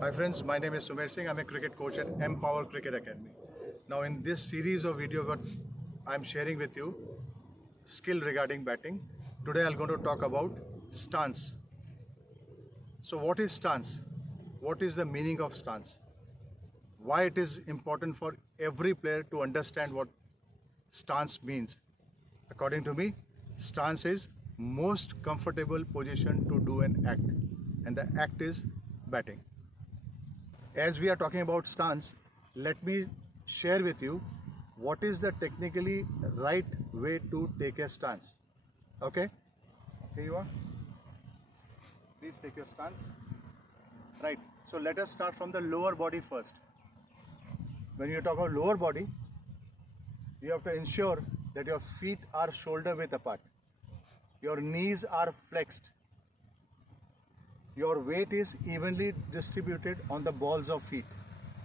Hi friends, my name is Sumer Singh. I'm a cricket coach at Empower Cricket Academy. Now in this series of video what I'm sharing with you skill regarding batting. Today I'm going to talk about stance. So what is stance? What is the meaning of stance? Why it is important for every player to understand what stance means? According to me, stance is most comfortable position to do an act, and the act is batting. As we are talking about stance, let me share with you what is the technically right way to take a stance. Okay, here you are. Please take your stance. Right, so let us start from the lower body first. When you talk about lower body, you have to ensure that your feet are shoulder width apart. Your knees are flexed. Your weight is evenly distributed on the balls of feet,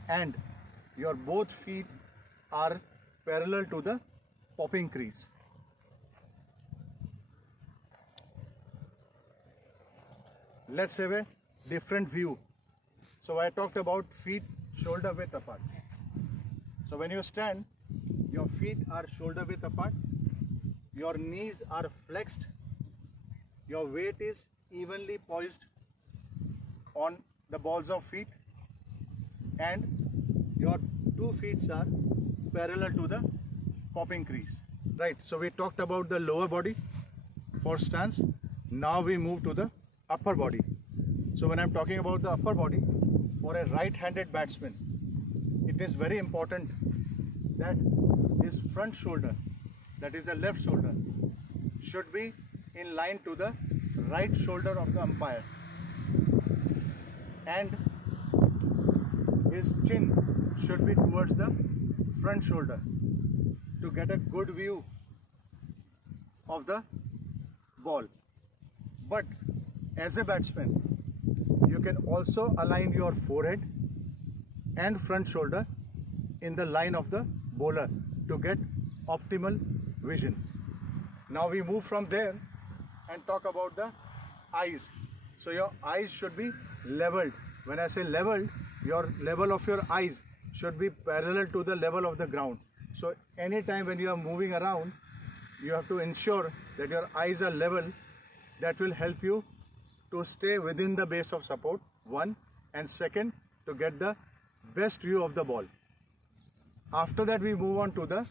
and your both feet are parallel to the popping crease. Let's have a different view. So I talked about feet shoulder width apart. So when you stand, your feet are shoulder width apart, your knees are flexed, your weight is evenly poised on the balls of feet, and your two feet are parallel to the popping crease. Right, so we talked about the lower body for stance. Now we move to the upper body. So when I'm talking about the upper body, for a right-handed batsman, it is very important that his front shoulder, that is the left shoulder, should be in line to the right shoulder of the umpire, and his chin should be towards the front shoulder to get a good view of the ball. But as a batsman, you can also align your forehead and front shoulder in the line of the bowler to get optimal vision. Now we move from there and talk about the eyes. So your eyes should be leveled. When I say leveled, your level of your eyes should be parallel to the level of the ground. So anytime when you are moving around, you have to ensure that your eyes are level. That will help you to stay within the base of support, one, and second, to get the best view of the ball. After that, we move on to the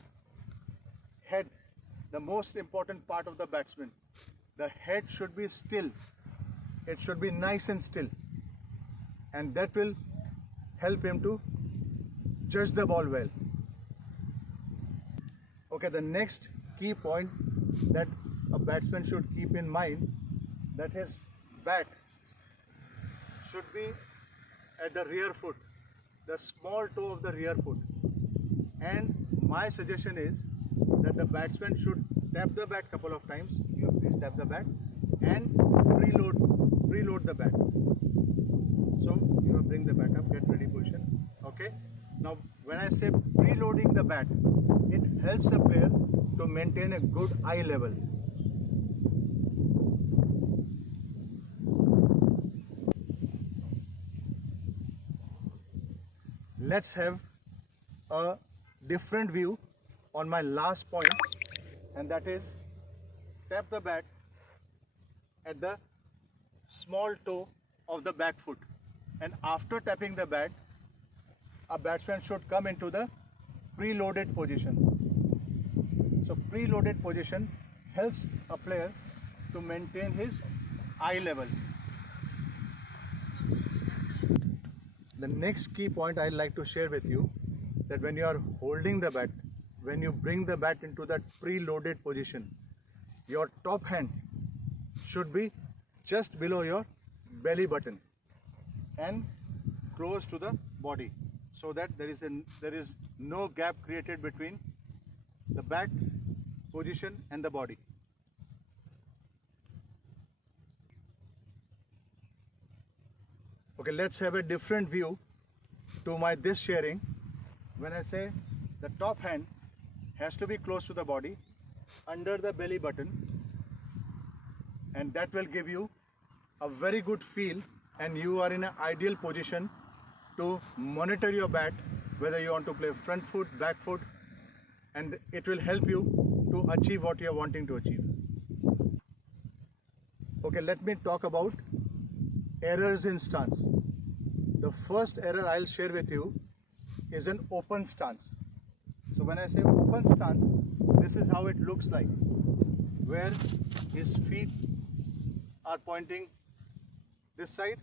head, the most important part of the batsman. The head should be still. It should be nice and still, and that will help him to judge the ball well. Okay, the next key point that a batsman should keep in mind, that his bat should be at the rear foot, the small toe of the rear foot. And my suggestion is that the batsman should tap the bat couple of times. You please tap the bat and preload the bat. So you bring the bat up, get ready position. Okay. Now when I say preloading the bat, it helps a player to maintain a good eye level. Let's have a different view on my last point, and that is tap the bat at the small toe of the back foot, and after tapping the bat, a batsman should come into the preloaded position. So preloaded position helps a player to maintain his eye level. The next key point I'd like to share with you, that when you are holding the bat, when you bring the bat into that preloaded position, your top hand should be just below your belly button and close to the body, so that there is no gap created between the bat position and the body. Okay, let's have a different view to this sharing. When I say the top hand has to be close to the body, under the belly button, and that will give you a very good feel, and you are in an ideal position to monitor your bat, whether you want to play front foot, back foot, and it will help you to achieve what you are wanting to achieve. Okay, let me talk about errors in stance. The first error I'll share with you is an open stance. So when I say open stance, this is how it looks like, where his feet are pointing this side,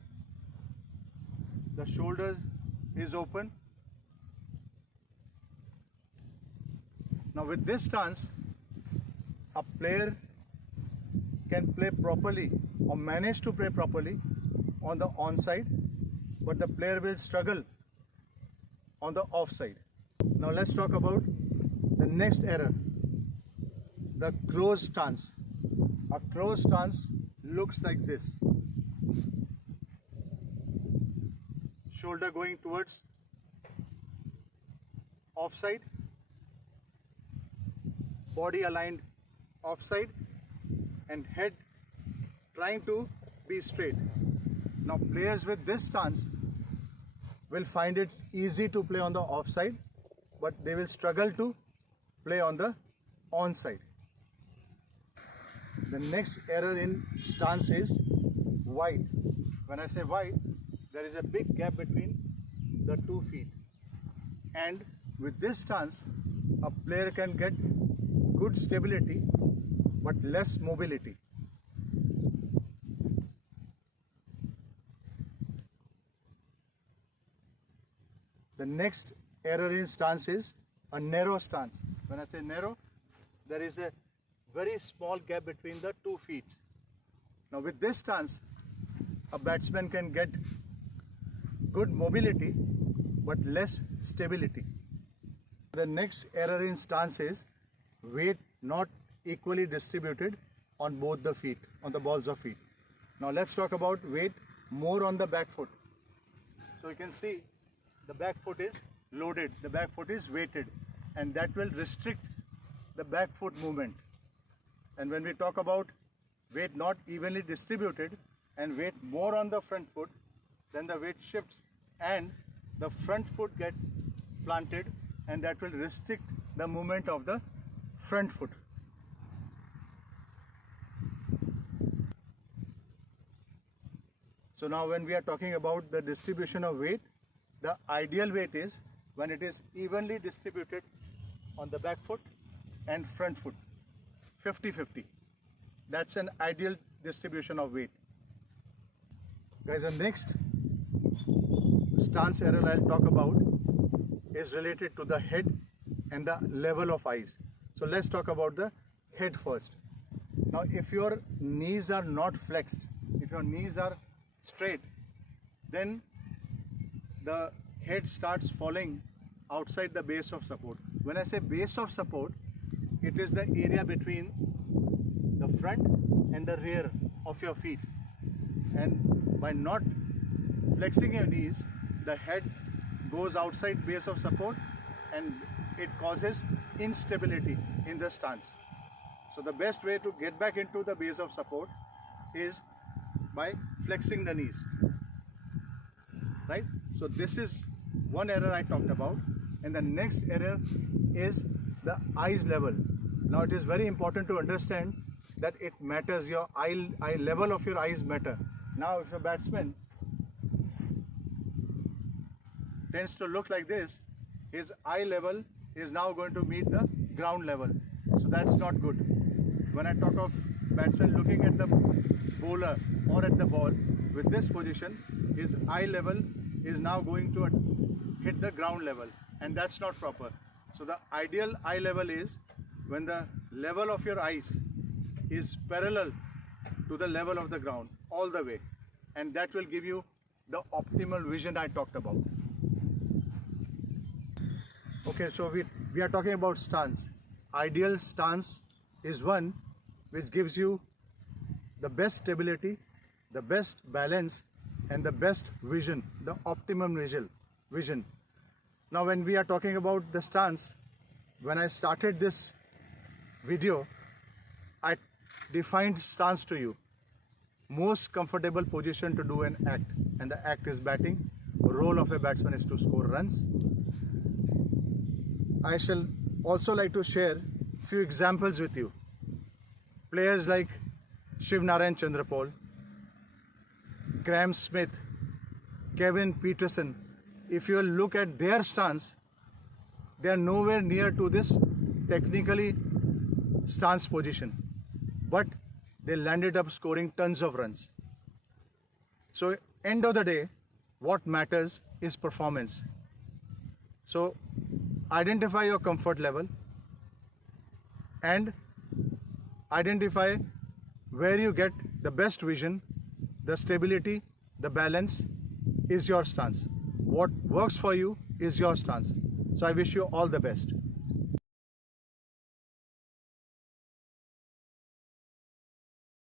the shoulders is open. Now with this stance, a player can play properly or manage to play properly on the onside, but the player will struggle on the offside. Now let's talk about the next error, the closed stance. A closed stance looks like this. Shoulder going towards offside, body aligned offside, and head trying to be straight. Now players with this stance will find it easy to play on the offside, but they will struggle to play on the onside. The next error in stance is wide. When I say wide, there is a big gap between the 2 feet, and with this stance a player can get good stability but less mobility. The next error in stance is a narrow stance. When I say narrow, there is a very small gap between the 2 feet. Now with this stance, a batsman can get good mobility but less stability. The next error in stance is weight not equally distributed on both the feet, on the balls of feet. Now let's talk about weight more on the back foot. So you can see the back foot is loaded, the back foot is weighted, and that will restrict the back foot movement. And when we talk about weight not evenly distributed and weight more on the front foot, then the weight shifts and the front foot gets planted, and that will restrict the movement of the front foot. So now when we are talking about the distribution of weight, the ideal weight is when it is evenly distributed on the back foot and front foot, 50-50. That's an ideal distribution of weight. Guys, the next stance error I'll talk about is related to the head and the level of eyes. So let's talk about the head first. Now if your knees are not flexed, if your knees are straight, then the head starts falling outside the base of support. When I say base of support, it is the area between the front and the rear of your feet. And by not flexing your knees, the head goes outside base of support and it causes instability in the stance. So the best way to get back into the base of support is by flexing the knees, right? So this is one error I talked about, and the next error is the eyes level. Now it is very important to understand that it matters, your eye level of your eyes matter. Now if a batsman tends to look like this, his eye level is now going to meet the ground level. So that's not good. When I talk of batsman looking at the bowler or at the ball, with this position, his eye level is now going to hit the ground level, and that's not proper. So the ideal eye level is when the level of your eyes is parallel to the level of the ground all the way, and that will give you the optimal vision I talked about. Okay, so we are talking about stance. Ideal stance is one which gives you the best stability, the best balance, and the best vision, the optimum vision. Now when we are talking about the stance, when I started this video, I defined stance to you. Most comfortable position to do an act, and the act is batting. role of a batsman is to score runs. I shall also like to share few examples with you. Players like Shiv Narayan Chandrapal, Graham Smith, Kevin Peterson, if you look at their stance, they are nowhere near to this technically stance position, but they landed up scoring tons of runs. So end of the day, what matters is performance. So identify your comfort level and identify where you get the best vision, the stability, the balance is your stance. What works for you is your stance. So I wish you all the best.